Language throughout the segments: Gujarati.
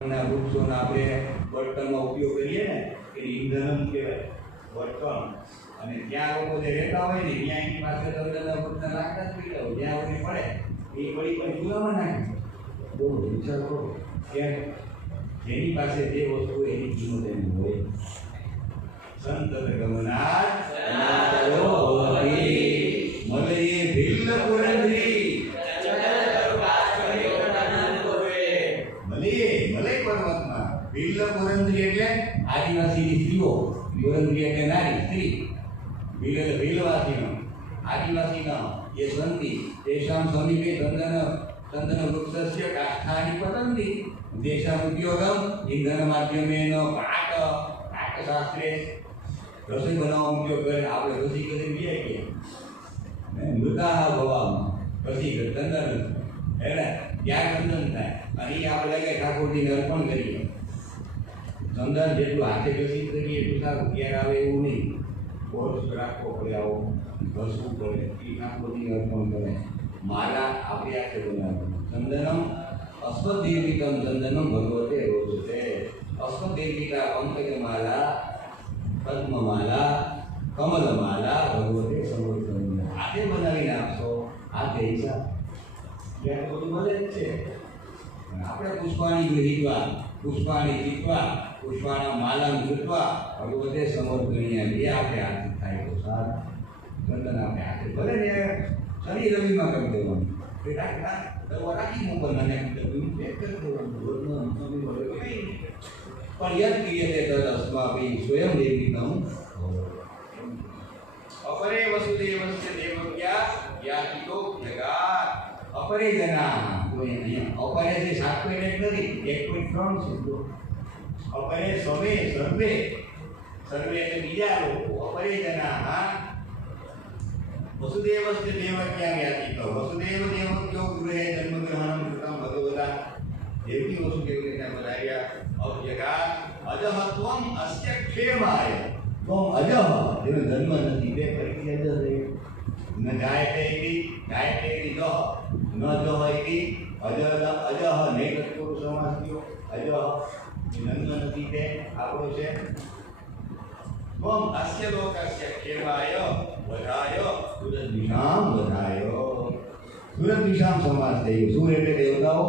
વૃક્ષોના આપણે બળતણનો ઉપયોગ કરીએ ને એ ઈંધન કહેવાય બળતણ. અને ત્યાં લોકો જે રહેતા હોય ને ત્યાં એની પાસે તંદનના વૃક્ષના લાકડા જ પીડા હોય, જ્યાં ઓલી પડે એ પડી પણ ચૂલામાં નાખે. બહુ વિચાર કરો કે જેની પાસે જે વસ્તુ એની કિંમત એની હોય. સંત ગમનાથ મલયે ભિલ્લ પુરંદરી મલય પર્વતમાં ભિલ્લ પુરંદરી એટલે આદિવાસીની સ્ત્રીઓ, પુરંદરી એટલે નારી સ્ત્રી, ભિલ્લ એટલે ભિલ્લવાસીનો, આદિવાસીનો એ સંતિ તેષામ સમીપે ચંદન વૃક્ષસ્ય કાષ્ઠાની પતંતિ તેષામ ઉપયોગમ ઇંધન માધ્યમેન પાક શાસ્ત્રે રસોઈ બનાવવાનો ઉપયોગ કરે. આપણે રસોઈ કરી દઈએ કે મૃતાહ ભવામાં પછી ચંદન એટલે ત્યાં ચંદન થાય અને એ આપણે લગે ઠાકોરજીને અર્પણ કરીએ. ચંદન જેટલું હાથે ઘસી કરીએ એટલું સારું, ક્યારે આવે એવું નહીં. કોર્સ રાખવો પડે, આવો ઘસવું પડે, એ ઠાકોરજીને અર્પણ કરે. માલા આપણે હાથે બનાવવાનું. ચંદનમ અશ્વદેવિકમ ચંદનમ ભગવતે રોચતે. અશ્વદેવિકા પંકજમાલા પદ્મમાલા કમલમાલા ભગવતે સમર્પણ. હાથે બનાવીને આપશો, હાથે હિસાબ ત્યાં બધું મળે જ છે. આપણે પુષ્પાણી ગૃહીત્વા પુષ્પાણી જીતવા પુષ્પાના માલા જીતવા ભગવતે સમર્પણીય એ આપણે હાથ થાય તો સારું. ચંદન આપણે હાથે ભલે ને શનિ રવિમાં કરી દેવાનું, રાખી મૂકવાનું અને પણ યદ ક્રિયતે તદ અસ્માભિ સ્વયં દેવિકમ અપરે વસુદેવસ્ય દેવક્યા યાતિતો જગાત. અપરે જના કોઈ અહીંયા અપરે જે 7.1 નથી, 1.3 છે. અપરે સવે સર્વે સર્વે એટલે બીજા લોકો. અપરે જના વસુદેવસ્ય દેવક્યા યાતિતો વસુદેવ દેવક્યો ગૃહે જન્મગ્રહણમ કૃતમ ભગવતા દેવકી વસુદેવને ત્યાં બોલાવ્યા. અજગાત અજહત્વમ અસ્ય ક્ષેમાય ત્વમ અજહ જેનો જન્મ નથી તે ફરીથી અજહ રહે. ન જાયતે ઇતિ જાયતે ઇતિ દહ ન જહ ઇતિ અજહ નહીં તત્પુરુષ સમાસ થયો. અજહ જન્મ નથી તે આપણો છે. ત્વમ અસ્ય લોકસ્ય ક્ષેમાય વધાય સુરદ્વિષામ વધાય. સુરદ્વિષામ સમાસ થયો. સુર એટલે દેવતાઓ,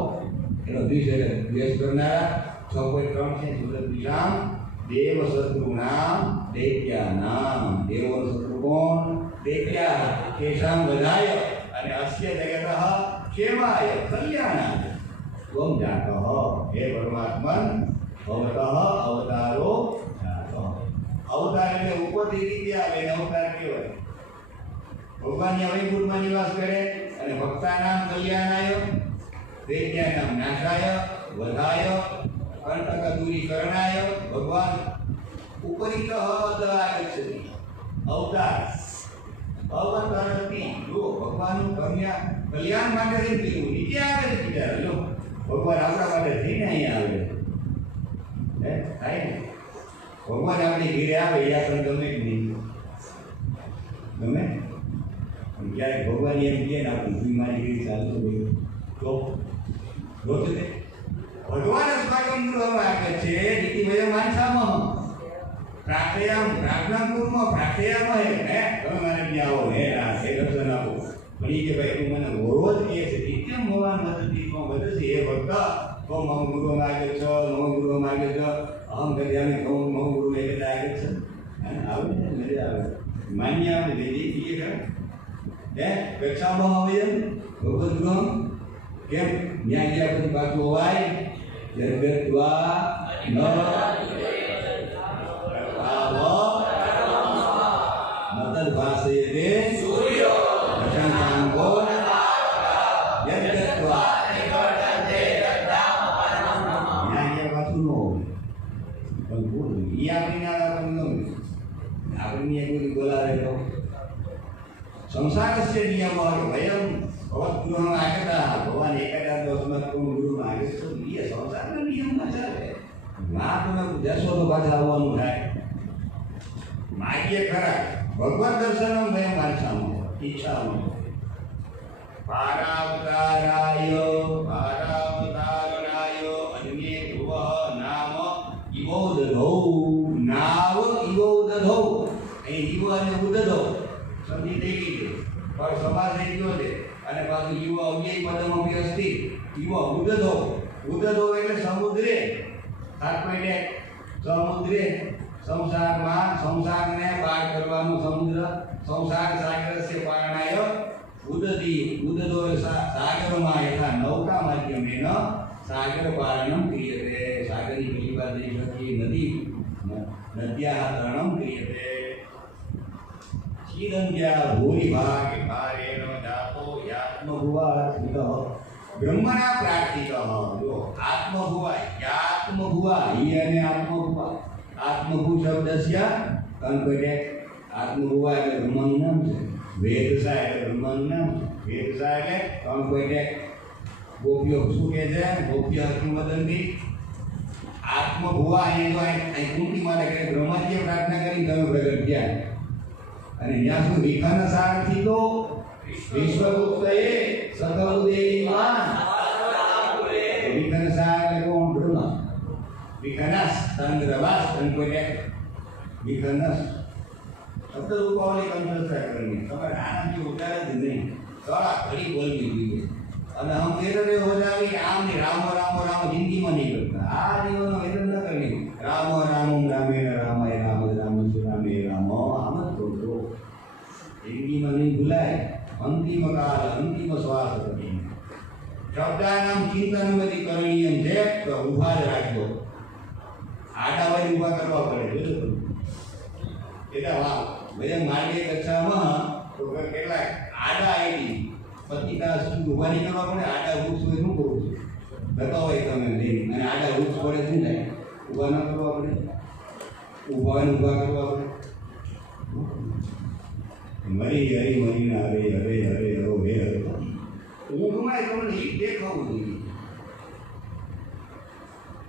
એનો દ્વિષ એટલે દ્વેષ કરનારા. 6.3 છે. સુરદ્વિષામ દેવ શત્રુનામ દૈત્યાનામ. દેવો શત્રુ કોણ? દૈત્યા. કેશામ વધાય અને અસ્ય જગતઃ ક્ષેમાય કલ્યાણાય ત્વમ જાતઃ. હે પરમાત્મન ભવતઃ અવતારો જાતઃ. અવતાર એટલે ઉપરથી રીતે આવે એને અવતાર કહેવાય. ભગવાનની વૈકુંઠમાં નિવાસ કરે અને ભક્તાનામ કલ્યાણાય દૈત્યાનામ નાશાય વધાય કંટક દૂરી કરણાય. ભગવાન ઉપરિતઃ આગચ્છતિ. અવતાર અવતારથી જો ભગવાનનું કલ્યાણ માટે થયું નીચે આવે છે. બિચારા જો ભગવાન આપણા માટે થઈને અહીંયા આવે હે થાય ને. ભગવાન આપણી ઘીરે આવે એ આપણે ગમે જ નહીં. ગમે પણ ક્યારેક ભગવાન એમ કહે ને આપણે મારી ઘીરે ચાલતો ગયો તો રોજે ભગવાન સ્વાગમ ગૃહમાં આગળ છે. નીતિમય માનસામાં પ્રાર્થના પૂર્વમાં પ્રાર્થયામાં હે તમે મને ત્યાં આવો હે રાત હે દર્શન આપો. પણ એ કે ભાઈ તું મને રોજ કહે છે નિત્યમ ભગવાન મદતી કોણ બધે છે. હે ભક્ત તો મમ ગુરુ માગે છો મમ ગુરુ માગે છો અહમ કર્યામે કહું મમ ગુરુ એ બધા આગળ છે. આવે ને મજા આવે. માન્ય આવે લેજી કીએ કરે હે કક્ષામાં આવે એમ ભગવત ગૃહ કેમ ત્યાં ગયા પછી પાછું અવાય જગત્વા ન મતદ ભાષયતે સૂર્યો દશંકાંકો જગત્વા. ત્યાં ગયા પાછું ન હોય પણ બોલ એ આપણી આપણને આપણી કોઈ બોલાવે તો સંસારસ્ય નિયમ વયમ ભગવદ્ગૃહમાં આગતા ભગવાન એકાદા દોષમાં ગુરુમાં આગળ તો એ સંસારના નિયમમાં ચાલે. ના તમે જશો તો પાછા આવવાનું થાય. માગ્ય ખરા ભગવાન દર્શનમ ભય માનસામાં ઈચ્છામાં પારાવતારાય અન્ય ધ્રુવ ઈવો દધો નાવ ઈવો દધો અહીં ઈવો અને ઉદધો સમજી થઈ ગઈ છે પણ સમાસ થઈ ગયો છે અને પાછું ઈવો અવ્યય પદમ અભી અસ્તિ ઈવો ઉદધો એટલે સમુદ્રે તાત્પર્ય સમુદ્રે સંસારમાં સંસારને પાર કરવાનું સમુદ્ર સંસાર સાગરસ્ય પારણાય ઉદતી ઉદતો સાગરમાં યથા નૌકા માધ્યમેન સાગર પાरणं क्रियते सागरी परिवार देशकी नदी नद्याः तरणं क्रियते शीदन्त्या भूरिभागे भारेण जातो यात्मभुवा स्थितः ब्रह्मणा प्रार्थितः जो आत्मभुवा यात्मभुवा हि અને આત્મભુવા આત્મભુ શબ્દસ્ય કંકટે આત્મભુવા એટલે બ્રહ્મનું નામ છે વેદસા એટલે બ્રહ્મનું નામ છે વેદસા એટલે કંકટે ગોપીઓ શું કહે છે ગોપીઓ અર્થમદનથી આત્મભુવા અહીંયા જો અહીં કુંતી મારે કે બ્રહ્માજીએ પ્રાર્થના કરી તમે પ્રગટ થયા અને ત્યાં શું વિખાન સારથી તો વિશ્વગુપ્તએ સકલદેવાન વિખાન સાર એટલે કોણ બ્રહ્મા વિખાનસ તંદ્રવાસ તંકોટે વિખાનસ શબ્દ રૂપાવલી કંઠસ્થ કરવાની તમારે આનાથી ઉતાર જ નહીં થોડા ઘડી બોલવી જોઈએ અને હમ એરરે હો જાવી આમ ને રામ રામ રામ જિંદગીમાં નહીં કરતા આ જીવનનો એરર ન કરવી રામ રામ રામેણ રામાય રામ રામ રામે રામ આમ જ કરો જિંદગીમાં નહીં ભૂલાય અંતિમ કાળ અંતિમ શ્વાસ સુધી શબ્દાનામ ચિંતનવતી કરણીયમ છે તો ઊભા જ રાખજો આડા વળી ઊભા કરવા પડે જોજો એટલે વાહ બધા માર્ગે કક્ષામાં તો કેટલાક આડા આવી પતિતા શું ઊભા નહીં કરવા પડે આડા વૃક્ષ હોય શું કરવું છે લતા હોય તમે નહીં અને આડા વૃક્ષ પડે શું થાય ઊભા ન કરવા પડે ઊભા કરવા પડે મરી હરી મરીને હરે હરે હરે હરો હે હરે ઊંઘમાં તમને દેખાવું જોઈએ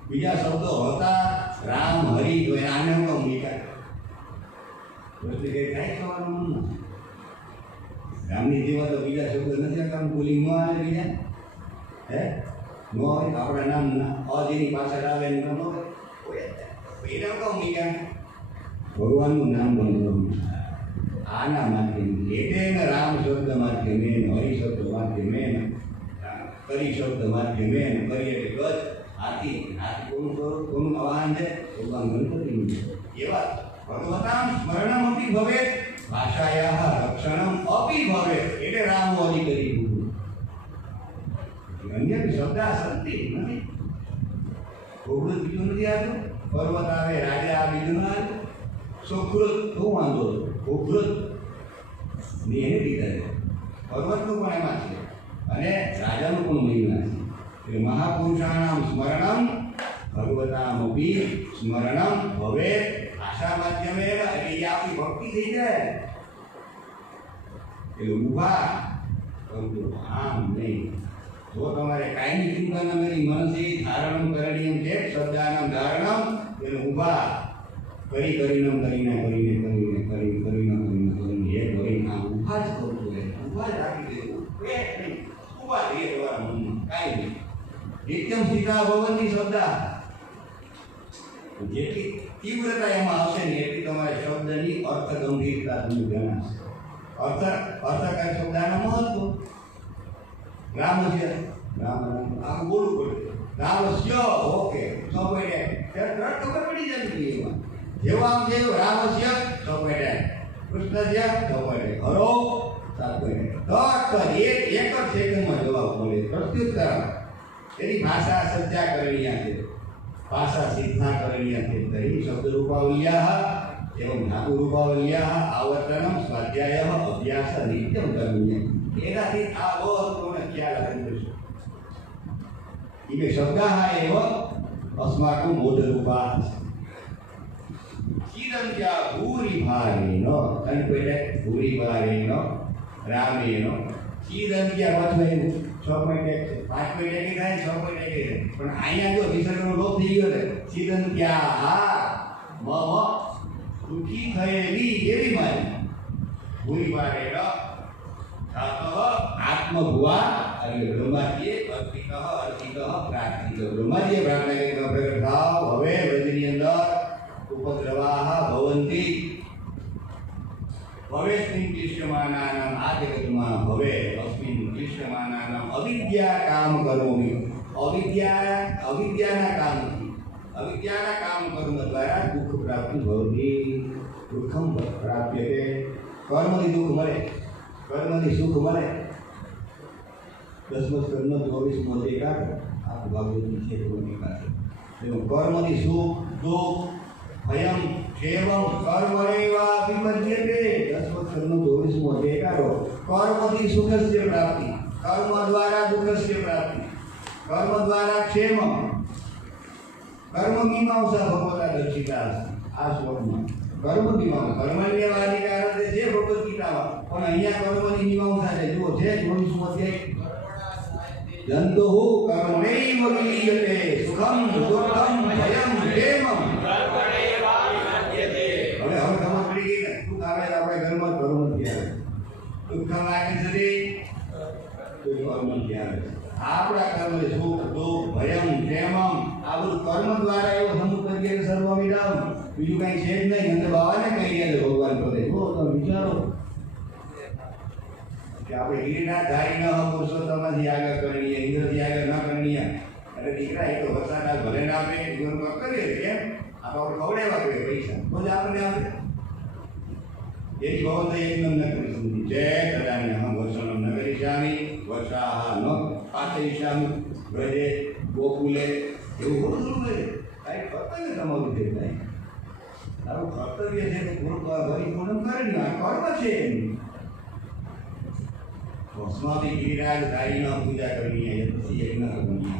બીજા શબ્દો હતા રામ હરી તો આને હું કહું નીકળ એટલે કઈ થાય થવાનું મનમાં રામની જેવા તો બીજા શબ્દ નથી કામ બોલી ન આવે બીજા હે ન હોય આપણા નામ અજીની પાછળ આવે ને ન હોય એને કહું નીકળ ભગવાનનું નામ બોલવું આના માધ્યમથી એટલે રામ શબ્દ માધ્યમેન હરિ શબ્દ માધ્યમેન કરી શબ્દ માધ્યમેન કરી એટલે ગજ હાથી હાથી કોનું વાહન છે ભગવાન ગણપતિનું છે એવા ભગવતામ સ્મરણમ અપી ભવેત ભાષાયાઃ રક્ષણમ અપી ભવેત એટલે રામ ઓલી કરી અન્ય શબ્દા સંતિ નથી ભોગૃત બીજું નથી આવતું પર્વત આવે રાજા આ બીજું ના આવે સુકૃત શું વાંધો ઉભૃત ની એને દીધા છે પર્વતનું પણ એમાં છે અને રાજાનું પણ મહિમા છે એટલે મહાપુરુષાણામ સ્મરણમ ભગવતામપી સ્મરણમ ભવે ભાષા માધ્યમે એટલે એ આપણી ભક્તિ થઈ જાય એટલે ઊભા પરંતુ આમ નહીં જો તમારે કાયમી ચિંતન મેરી મનસી ધારણમ કરણીયમ છે શબ્દાનમ ધારણમ એટલે ઊભા કરીને એ કરીને આમ ઊભા જ કરવું જોઈએ ઊભા જ રાખી દેવું ઊભા રહીએ તમારા મનમાં કાંઈ નહીં નિત્યમ સીતા ભવનની શબ્દા જેટલી તીવ્રતા એમાં આવશે ને એટલી તમારે શબ્દની અર્થ ગંભીરતા તમને જણાશે અર્થકાર શબ્દના મહત્વ રામસ્ય રામ આમ બોલવું પડે રામસ્ય ઓકે સોપડે ત્યારે ખબર પડી જાય એમાં જેવું આમ છે રામસ્ય સોપડે કૃષ્ણસ્ય સોપડે હરો સાપડે તટ એક જ સેકન્ડમાં જવાબ મળે પ્રત્યુત્તર એની ભાષા સજ્જા કરણીયા છે ભાષા સિદ્ધા કરણીયા છે તરી શબ્દ રૂપાવલ્યાઃ एवं धातु रूपावल्याः आवर्तनम स्वाध्यायः अभ्यास नित्यं करणीयः एनाથી આ બહુ તમને ખ્યાલ આવી જશે इमे शब्दाः एव अस्माकं मोदरूपाः कीदन्त्या भूरिभारेण कन्पेटे भूरिभारेण रामेण कीदन्त्या वचवेन 6.1 5.1 થાય 6.1 પણ અહીંયા જો વિસર્ગનો લોપ થઈ ગયો છે कीदन्त्या મમ દુઃખી થયેલી એવી મારી ભૂરિભારેણ धातुः आत्मभुवा એટલે બ્રહ્માજીએ અર્પિતઃ પ્રાર્થિત બ્રહ્માજીએ પ્રાર્થના કરી પ્રગટ થાવ હવે વ્રજની અંદર અવિદ્યાના કામથી અવિદ્યાના કામ કર્મ દ્વારા દુઃખ પ્રાપ્તિ ભવતી દુઃખમ પ્રાપ્યતે કર્મથી દુઃખ મળે કર્મથી સુખ મળે 10 સ્કંદ 24 મોદેકા આ ભાગવતની છે ભૂમિકા છે કર્મથી સુખ દુઃખ ભયમ ક્ષેમમ કર્મણેવા વિપદ્યતે 10 સ્કંદ 24 મોદેકા કર્મથી સુખસ્ય પ્રાપ્તિ કર્મ દ્વારા દુઃખસ્ય પ્રાપ્તિ कर्म द्वारा क्षेम कर्म मीमांसा भगवता दर्शिता आ श्लोक में कर्म मीमांसा कर्मण्यवाधिकार से भगवत गीता पण अहिया कर्मनी मीमांसा है जो है 24 अध्याय जंतुः कर्मणैव विलीयते सुखम दुःखम भयम क्षेमम कर्मणैवाभिधीयते હવે ખબર પડી ગઈ ને તું આવે આપણે ઘરમાં કર્મ થયા દુઃખ લાગે છે તો કર્મ થયા આપણા કર્મ સુખ દુઃખ ભયમ ક્ષેમમ આ બધું કર્મ દ્વારા એવો સમૂહ કરીએ કે સર્વવિદમ બીજું કઈ છે જ નહીં અને બાવાને કહી દે ભગવાન પદે જો તમે વિચારો કે આપણે ગિરિનાથધારી ન હો પુરુષોત્તમથી આગળ કરણીય ઇન્દ્રથી આગળ ન કરણીય એટલે દીકરા એ તો વરસાદ ભલે ના આપે જીવન કરીએ કેમ આપણે ખવડાવવા પડે પૈસા તો જ આપણને આપે यदि भवन्तः यत्नं न करिष्यन्ति चेत् तदानीम् वर्षणं न करिष्यामि वर्षाः न पाठयिष्यामि व्रजे गोकुले એવું બધું કરે કાંઈ કર્તવ્ય તમારું છે કાંઈ તારું કર્તવ્ય છે તો પૂરું પરિપૂર્ણ કરી આ કર્મ છે अस्माभिः गिरिराजधारिणां पूजा करणीया यस्य यज्ञः करणीयः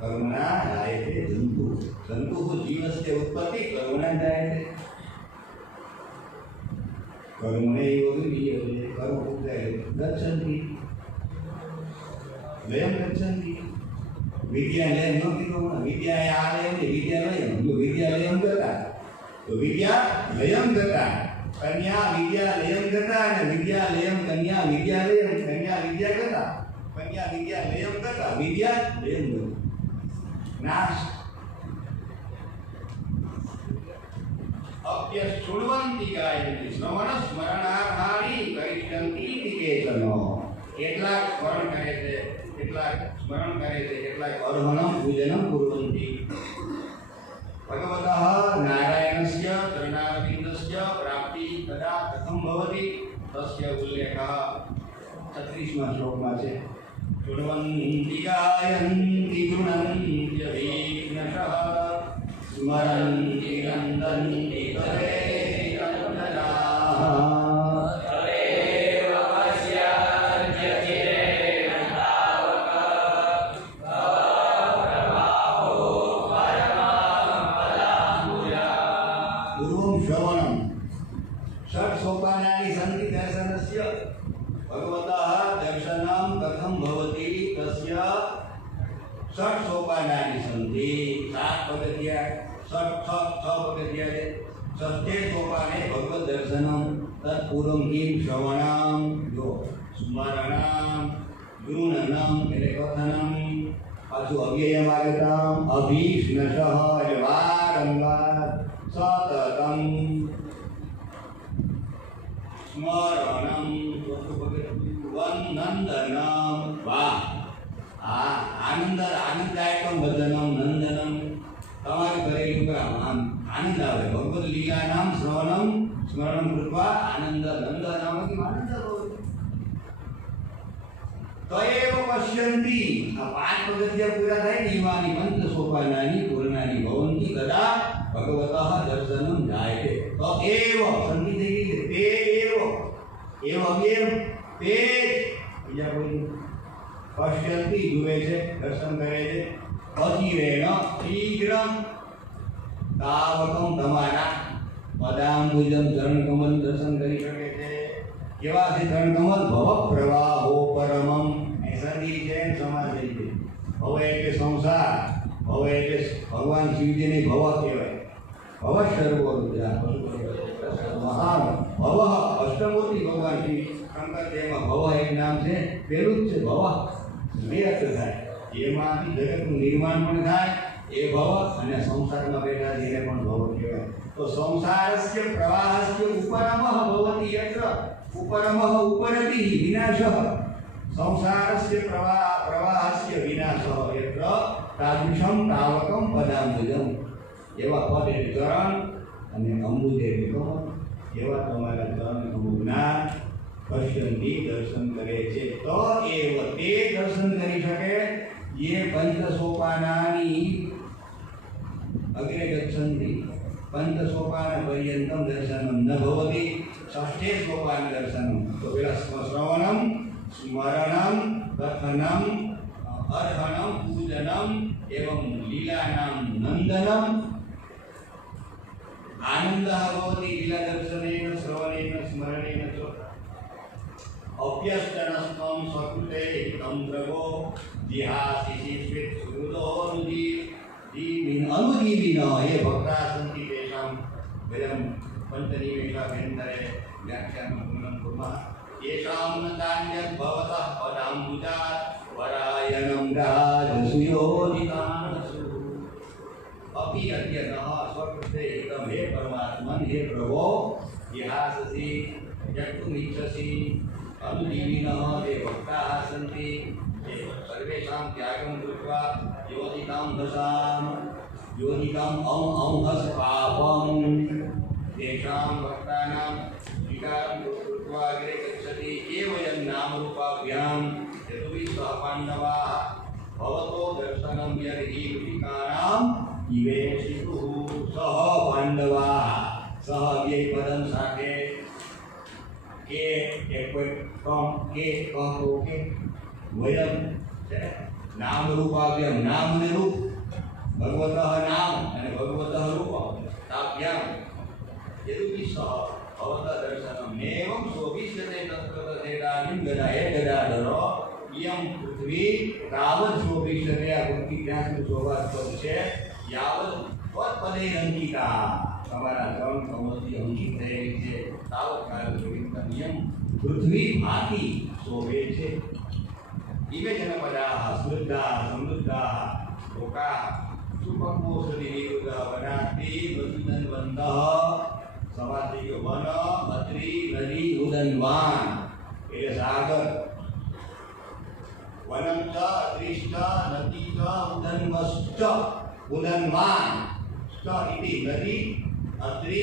कर्मणा जायते जन्तुः जन्तुः जीवस्य उत्पत्तिः कर्मणा जायते कर्मणैव विलीयते कर्म गच्छन्ति लयं गच्छन्ति विद्यालयं न किमः विद्याय आलयं विद्यालयं जो विद्यालयं गता तो विद्यालयं गता कन्या विद्यालयं गता અને विद्यालयं कन्या विद्यालयं कन्या विद्या गता कन्या विद्यालयं गता विद्यालयं गता नाश अप्य शृण्वन्ति गायन्ति श्रवण स्मरणार्थानि करिष्यन्ति इति केचन કેટલાક સ્મરણ કરે છે કેટલાક સ્મરણ કરે છે કેટલાક અર્હણમ પૂજનમ કુર્વन्ति भगवतः नारायणस्य चरणारविन्दस्य प्राप्ति कदा कथं भवति तस्य उल्लेखः 36 श्लोकમાં છે शृण्वन्ति गायन्ति गृह्णन्त्यभिघ्नशः स्मरन्ति नन्दन्ति तदेव नन्दनाः तदेव पश्यन्त्यचिरेण तावक भवप्रभावो परमं पदाम्बुजा पूर्वं श्रवणं षट् सोपानानि सन्ति दर्शनस्य भगवतः दर्शनं कथं भवति तस्य षट् सोपानानि सन्ति 7 पगथिया षट् पगथिया षष्ठे सोपाने भगवत दर्शनं तत्पूर्वं किं श्रवणं जो स्मरणं गृह्णनं એટલે કથनं પાછું અવ્યયમાગતમ અભીષ્ણશઃ એટલે વારંવાર સતતમ સ્મરણમ વંદનમ વાહ आनंदायकम वदनम नंदनम તમારે કરેલું કામ આનંદ આવે ભગવદ લીલા નામ શ્રવણમ સ્મરણમ કૃત્વા આનંદ નંદનામથી આનંદ આવે તયેવ પશ્યન્તિ આ 5 પગથિયા પૂરા થાય દીવાની મંત્ર સોપાનાની પૂર્ણાની ભવંતિ કદા ભગવતઃ દર્શનમ જાયતે તો એવ સંધિ થઈ ગઈ તે એવ અવ્યય તે બીજા કોઈ पश्यन्ति जुए छे दर्शन करे छे अचिरेण शीघ्रं तावकं तमारा पदाम्बुजं चरणकमल दर्शन करी शके छे केवा छे चरणकमल भव प्रवाहो परमं ऐसा दी छे समाज छे भव એટલે સંસાર ભવ એટલે ભગવાન શિવજીની ભવ કહેવાય ભવ સર્વોદયા મહાન ભવ અષ્ટમૂર્તિ ભગવાન શિવ શંકર દેવમાં ભવ એક નામ છે પેલું જ છે ભવ વ્યર્થ થાય એમાંથી જગતનું નિર્માણ પણ થાય એ ભવ અને સંસારમાં બેઠા છે એને પણ ભવ કહેવાય તો સંસારસ્ય પ્રવાહસ્ય ઉપરમઃ ભવતિ યત્ર ઉપરમઃ ઉપરતિ વિનાશઃ સંસારસ્ય પ્રવાહસ્ય વિનાશઃ યત્ર તાદૃશમ તાવકમ પદાંબુજમ. એવા પદ એટલે ચરણ અને અંબુજ એટલે કમળ. એવા તમારા ચરણ અંબુજના પશ્યંતી દર્શન કરે છે. તો એવ તે દર્શન કરી શકે ये पंचसोपानानि अग्रे गच्छन्ति. पंचसोपानपर्यन्तं दर्शनं न भवति. षष्ठे सोपान दर्शनं. तो पहला श्रवणं, स्मरणं, कथनं, अर्हणं, पूजनं एवं लीलानां नन्दनं. आनन्दः भवति लीलादर्शनेन, श्रवणेन, स्मरणेन च. अभ्यस्तनस्त्वं स्वकृते तं द्रवो जिहासिषि स्वित् अनुजीविन ये भक्ताः सन्ति तेषां वयं पञ्चनिमेषाभ्यन्तरे व्याख्यानं पूर्णं कुर्मः. येषां न तान्यद् भवतः पदाम्बुजात् परायणं राजसुयोजितानसु अपि अद्य नः स्वकृते हितं हे परमात्मन् हे प्रभो जिहाससि यक्तुमिच्छसि अनुजीविनः ते भक्ताः सन्ति ते सर्वेषां त्यागं कृत्वा योजिताम् अंहस पापं तेषां भक्तानां स्वीकारं कृत्वा अग्रे गच्छति. ये वयं नामरूपाभ्यां चतुर्भिः सह पाण्डवाः भवतो दर्शनं यर्हि कृतिकानाम् इवेशितुः. सह पाण्डवाः सह व्ययपदं साथे के एक कम के कहो के वयम नाम रूपाभ्याम नाम ने रूप भगवतः नाम અને ભગવતઃ રૂપ તાભ્યામ યદુપી સહ ભવતઃ દર્શનમ એવં શોભિષ્યતે તત્ર તથેદાનિમ ગદાય ગદાધરો યમ પૃથ્વી તાવત શોભિષ્યતે. આ પૃથ્વી ત્યાં સુધી શોભાસ્પદ છે યાવત પદે અંકિતા તમારા ચરણ કમળથી અંકિત થયેલી છે તાવત કાળ શોભિતના નિયમ પૃથ્વી ભાતી શોભે છે. इमे जनपदाः स्मृद्धाः समृद्धाः लोकाः सुपक्वोषधिनिरुद्धाः वनाति वसुधन्वन्तः समाधिक वन अत्रि नदी उदन्वान એટલે સાગર વનમ ચ અત્રિશ્ચ નદી ચ ઉદન્વશ્ચ ઉદન્વાન ચ ઇતિ નદી અત્રિ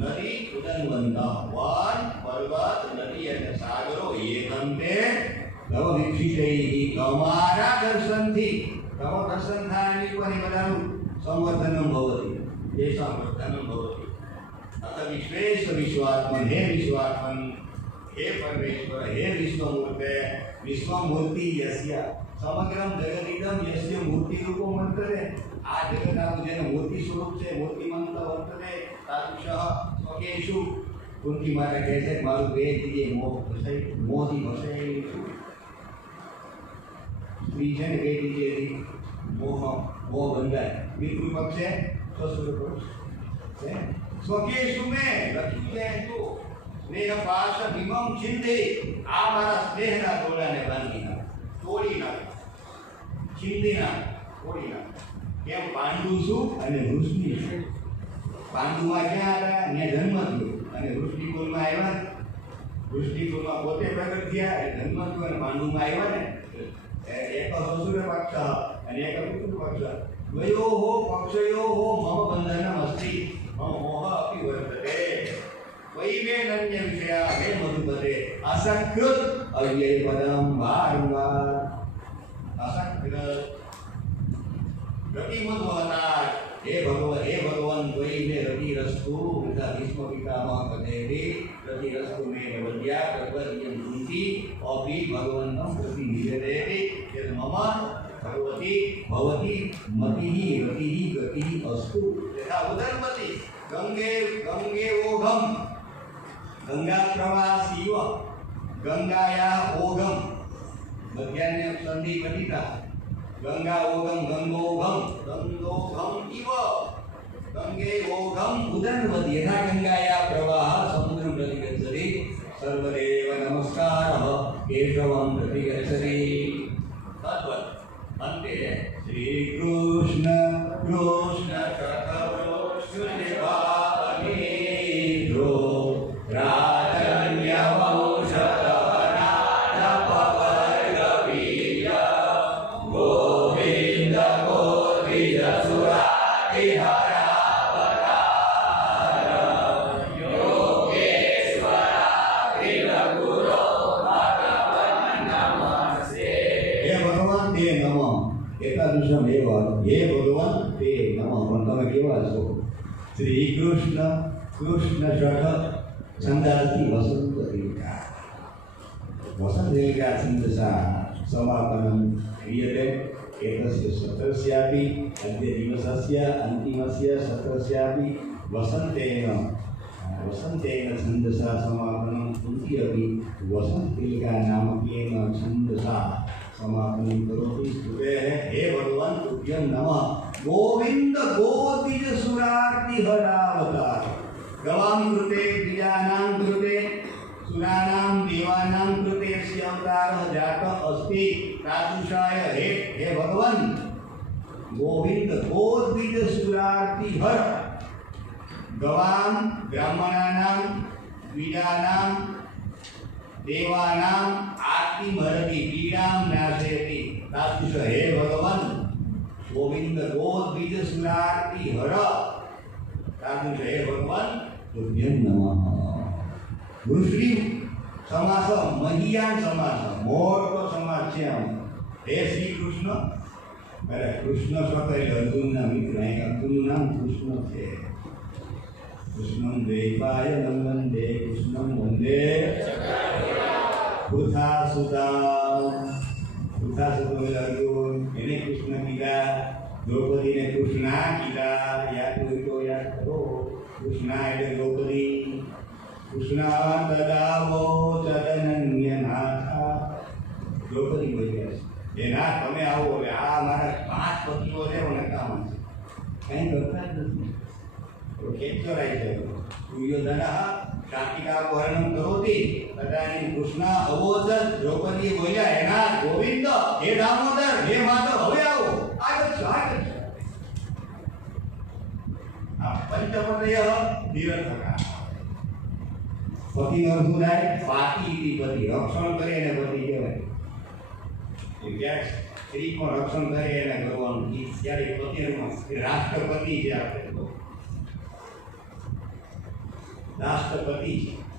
नदी उदन्वंत वन पर्वत नदी અને સાગરો એનંતે તવ વિક્ષિતૈ તમારા દર્શનથી તવ દર્શન થાયની કોઈ બધાનું સંવર્ધનમ ભવતિ તેષાં વર્ધનમ ભવતિ. અત વિશ્વેશ વિશ્વાત્મન હે વિશ્વાત્મન હે પરમેશ્વર હે વિશ્વમૂર્તે વિશ્વમૂર્તિ યસ્ય સમગ્રમ જગદિદમ યસ્ય મૂર્તિ રૂપો વર્તતે. આ જગત આખું જેનું મૂર્તિ સ્વરૂપ છે મૂર્તિમંત વર્તતે તાદૃશઃ સ્વકેશુ. કુંતી માતા કહે છે મારું બે દીએ મોહથી ભસાયેલી છું. સ્ત્રી છે ને બે દીએ મોહ બંધાય. વિકૃપક છે સ્વસ્વરૂપ છે. સ્વકેશુ મેં લખ્યું છે તું સ્નેહ પાશ ભીમમ છિંદે. આ મારા સ્નેહના દોડાને બાંધી નાખ, તોડી નાખ, છિંદી નાખ, તોડી નાખ. કેમ પાંડુ છું અને વૃષ્ણિ છું. પાંડુમાં ક્યાં હતા ત્યાં જન્મ થયો અને વૃષ્ટિકુલમાં આવ્યા. વૃષ્ટિકુલમાં પોતે પ્રગટ થયા એટલે જન્મ થયો અને પાંડુમાં આવ્યા ને એક સસુર પક્ષ અને એક પુત્ર પક્ષ દ્વયોઃ પક્ષયોઃ મમ બંધનમ અસ્તિ મમ મોહ અપि વર્તતે વૈ મે નન્ય વિષયા મે મધુપતે અસંકૃત અવ્યય પદમ વારંવાર. અસંકૃત રતિમધ્વતા हे भगवान द्वयी में रति रस्तु पिता भीष्म पितामह कथेति रति रस्तु में नवद्या तद्वद्यं कुंती अपि भगवन्तं प्रति निवेदयति यद् मम भगवती भवती मतिः रतिः गतिः अस्तु यथा उदर्मति गंगे ओघम गंगा प्रवासीव गंगायाः ओघम मध्याह्ने संधि पठिता गंगा ओघम गंगोघम गंगोघम इव गंगे ओघम उदन्वति यथा गंगाया प्रवाह समुद्रं प्रति गच्छति सर्वदेव नमस्कारः केशवं प्रति गच्छति तद्वत् अन्ते श्रीकृष्ण कृष्ण कृष्णदेवानीध्रो राजन्यवंशः હે ભગવાન તે નમઃ. પણ તમે કેવા છો? શ્રી કૃષ્ણ કૃષ્ણ શઠ છંદાથી વસંત રેખા વસંત રેખા છંદસા સમાપનમ ક્રિયતે. एतस्य सत्रस्यापि अद्य दिवसस्य अन्तिमस्य सत्रस्यापि वसन्तेन छन्दसा समापनं कुन्ती अपि वसन्ततिलका नामकेन छन्दसा समापनं करोति. स्तुतेः हे भगवान् तुभ्यं नमः. गोविन्द गोद्विज सुरार्ति हरावतार गवां कृते द्विजानां कृते सुराणां देवानां कृते अस्य अवतारः जातः अस्ति. तादृशाय हे भगवान् गोविंद गोद्विज सुरार्ति हर गवां ब्राह्मणानां द्विजानां देवानां आर्ति हरति पीडां नाशयति. तादृश हे भगवान् गोविंद गोद्विज सुरार्ति हर तादृश हे भगवान् तुभ्यं नमः. वृष्णि समास महियान समास मोटो समास છે. हे श्री कृष्ण अरे कृष्ण स्वतः अर्जुनના મિત્ર. અહીં અર્જુનનું નામ કૃષ્ણ છે. કૃષ્ણં દ્વૈપાયनं વંદે કૃષ્ણં વંદે વૃથાસુતા. વૃથાસુતો એટલે અર્જુન એને કૃષ્ણ કીધા, દ્રૌપદીને કૃષ્ણા કીધા. યાદ હોય તો યાદ કરો. કૃષ્ણા એટલે દ્રૌપદી. કૃષ્ણા તદાવો તદનન્યનાથા. દ્રૌપદી બોલ્યા છે એ ના તમે આવો હવે આ મારા 5 પતિઓ લેવો ને કામ છે કંઈ કરતા જ નથી. તો ખેતરાય છે. સૂર્યોધન શાંતિકાપહરણમ કરોતિ તદાનીમ કૃષ્ણ અવોચ. દ્રૌપદીએ બોલ્યા હે નાથ ગોવિંદ હે દામોદર હે માધવ હવે આવો આગળ આગળ. આ પંચપદય નિરર્થકા. પતિનો અર્થ શું થાય? પાતી પતિ રક્ષણ કરે એને પતિ કહેવાય. ક્યાંક સ્ત્રી પણ રક્ષણ કરે એને કરવાનું. ત્યારે પતિનો રાષ્ટ્રપતિ છે. આપણે રાષ્ટ્રપતિ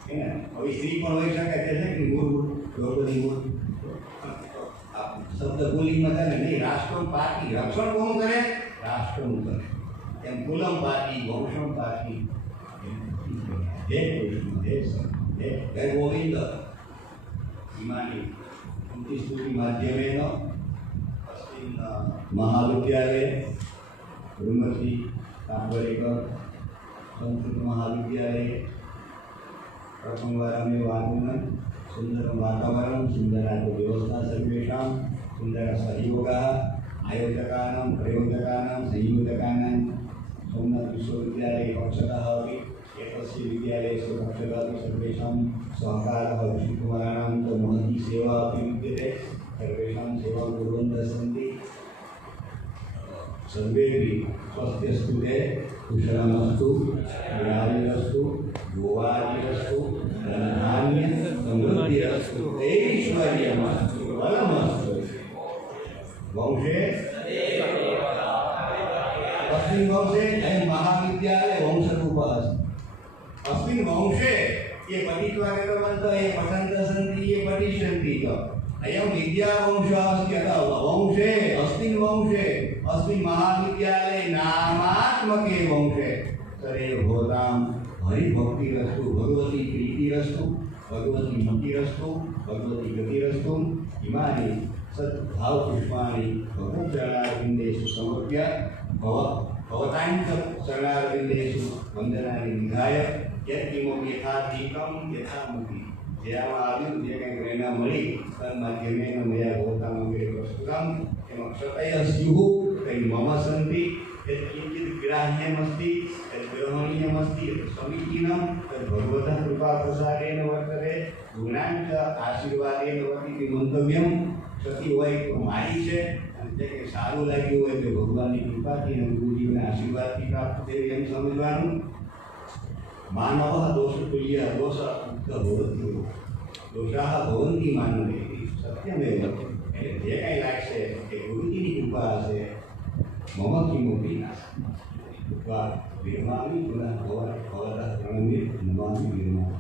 છે ને. હવે સ્ત્રી પણ હોઈ શકે તે છે કે મૂળ દ્રૌપદી મૂળ શબ્દ બોલીમાં થાય ને નહીં. રાષ્ટ્રમ પાતી રક્ષણ કોનું કરે? રાષ્ટ્રનું કરે. એમ કુલમ પાતી વંશમ પાતી. હે કૃષ્ણ હે ગોવિંદ ઇમાની ઉનकी स्तुति माध्यमेन अस्मिन् महाविद्यालये ब्रह्मश्री कांबरेकर संस्कृत महाविद्यालये प्रथमवारमेव आगमनं. सुन्दरं वातावरणं सुन्दराः व्यवस्था सर्वेषां सुन्दरः सहयोगः आयोजकानां प्रयोजकानां संयोजकानां सोमनाथ विश्वविद्यालये पक्षतः अपि एकस्य विद्यालयस्य पक्षतः अपि सर्वेषां सहकारः ऋषिकुमाराणां च महती सेवा अपि विद्यते. सर्वेषां सेवां कुर्वन्तः सन्ति. सर्वेपि स्वस्त्यस्तु ते कुशलमस्तु विराजिरस्तु गोवादिरस्तु धनधान्य समृद्धिरस्तु ऐश्वर्यमस्तु बलमस्तु. वंशे अस्मिन् वंशे अयं महाविद्यालय वंशरूपः अस्ति. अस्मिन् वंशे ये पठित्वा गतवन्तः ये पठन्तः सन्ति ये पठिष्यन्ति च. अयं विद्यावंशः अस्ति. अतः वंशे अस्मिन् महाविद्यालये नामात्मके वंशे सदैव भवतां हरिभक्तिरस्तु भगवती प्रीतिरस्तु भगवती मतिरस्तु भगवती गतिरस्तु. इमानि सद्भावपुष्पाणि भगवच्चरणारविन्देषु समर्प्य भवतां च चरणारविन्देषु वन्दनानि निधाय यत्किमपि यथाधिकं यथामुखि જેમાં આવ્યું જે કંઈ પ્રેરણા મળી તન માધ્યમેન મયા ભવતાં અંગે પ્રસ્તુતમ એમાં ક્ષતય સ્યુઃ કંઈ મમ સન્તિ यत्किञ्चित् ग्राह्यमस्ति यद्ग्रहणीयमस्ति समीचीनं तद्भगवतः कृपाप्रसादेन वर्तते. गुणाञ्च आशीर्वादेन वर्तिते મંતવ્યમ. ક્ષતિ હોય તો મારી છે અને જે કંઈ સારું લાગ્યું હોય તો ભગવાનની કૃપાથી અને ગુરુજીના આશીર્વાદથી પ્રાપ્ત થયું એમ સમજવાનું. માનવ દોષતુલ્ય દોષ ભવતિ દોષાः ભવन्ति માનવે સત્યમેવ. એટલે જે કાંઈ લાગશે એ ગુરુજીની કૃપા હશે. મમ કિમપી નાસ્તિ કૃપા વિરમામિ પુનઃ ભવતઃ પ્રણમે નમામિ વિરમામિ.